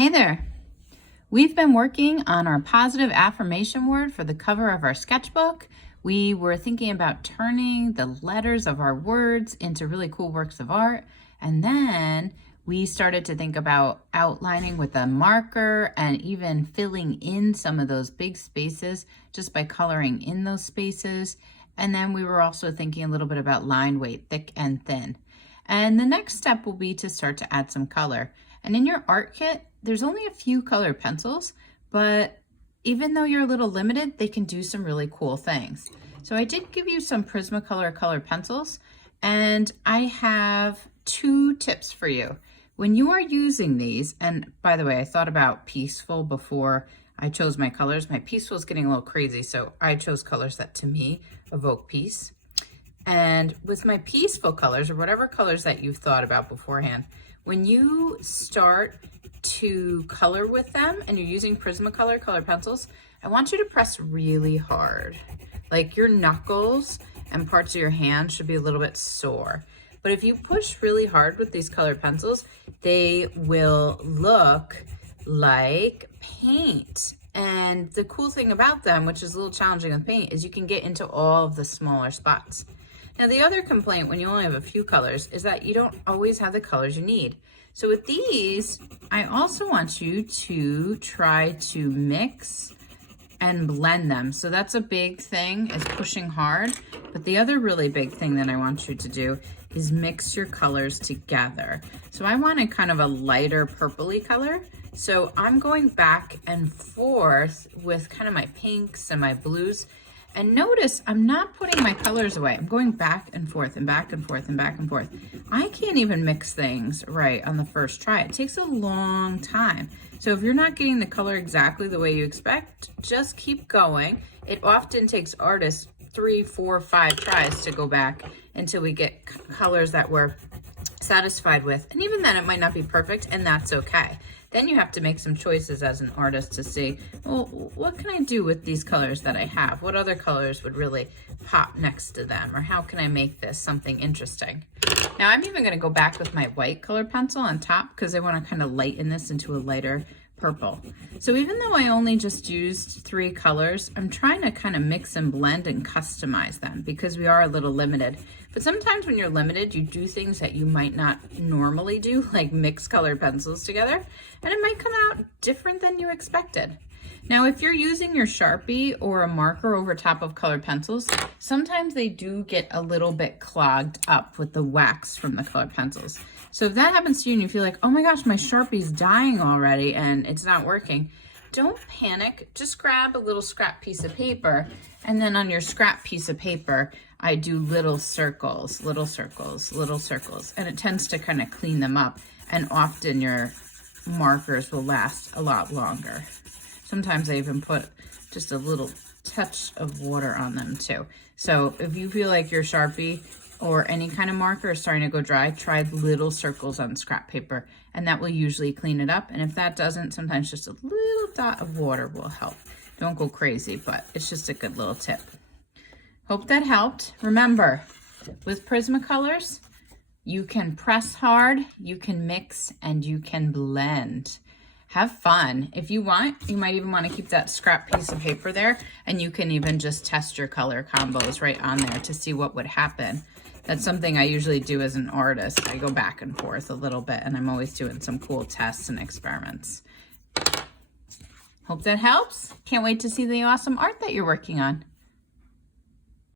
Hey there. We've been working on our positive affirmation word for the cover of our sketchbook. We were thinking about turning the letters of our words into really cool works of art. And then we started to think about outlining with a marker and even filling in some of those big spaces just by coloring in those spaces. And then we were also thinking a little bit about line weight, thick and thin. And the next step will be to start to add some color. And in your art kit, there's only a few colored pencils, but even though you're a little limited, they can do some really cool things. So I did give you some Prismacolor colored pencils, and I have 2 tips for you. When you are using these, and by the way, I thought about peaceful before I chose my colors. My peaceful is getting a little crazy, so I chose colors that to me evoke peace. And with my peaceful colors, or whatever colors that you've thought about beforehand, when you start to color with them and you're using Prismacolor colored pencils, I want you to press really hard. Like your knuckles and parts of your hand should be a little bit sore. But if you push really hard with these colored pencils, they will look like paint. And the cool thing about them, which is a little challenging with paint, is you can get into all of the smaller spots. Now, the other complaint when you only have a few colors is that you don't always have the colors you need. So with these, I also want you to try to mix and blend them. So that's a big thing, is pushing hard. But the other really big thing that I want you to do is mix your colors together. So I wanted kind of a lighter purpley color. So I'm going back and forth with kind of my pinks and my blues. And notice I'm not putting my colors away. I'm going back and forth and back and forth and back and forth. I can't even mix things right on the first try. It takes a long time. So if you're not getting the color exactly the way you expect, just keep going. It often takes artists 3, 4, 5 tries to go back until we get colors that we're satisfied with. And even then it might not be perfect, and that's okay. Then you have to make some choices as an artist to see, well, what can I do with these colors that I have? What other colors would really pop next to them? Or how can I make this something interesting? Now I'm even gonna go back with my white colored pencil on top because I wanna kind of lighten this into a lighter purple. So even though I only just used 3 colors, I'm trying to kind of mix and blend and customize them because we are a little limited. But sometimes when you're limited, you do things that you might not normally do, like mix colored pencils together, and it might come out different than you expected. Now, if you're using your Sharpie or a marker over top of colored pencils, sometimes they do get a little bit clogged up with the wax from the colored pencils. So if that happens to you and you feel like, oh my gosh, my Sharpie's dying already and it's not working, don't panic. Just grab a little scrap piece of paper, and then on your scrap piece of paper, I do little circles, little circles, little circles, and it tends to kind of clean them up, and often your markers will last a lot longer. Sometimes I even put just a little touch of water on them too. So if you feel like your Sharpie or any kind of marker is starting to go dry, try little circles on scrap paper, and that will usually clean it up. And if that doesn't, sometimes just a little dot of water will help. Don't go crazy, but it's just a good little tip. Hope that helped. Remember, with Prismacolors, you can press hard, you can mix, and you can blend. Have fun. If you want, you might even want to keep that scrap piece of paper there, and you can even just test your color combos right on there to see what would happen. That's something I usually do as an artist. I go back and forth a little bit, and I'm always doing some cool tests and experiments. Hope that helps. Can't wait to see the awesome art that you're working on.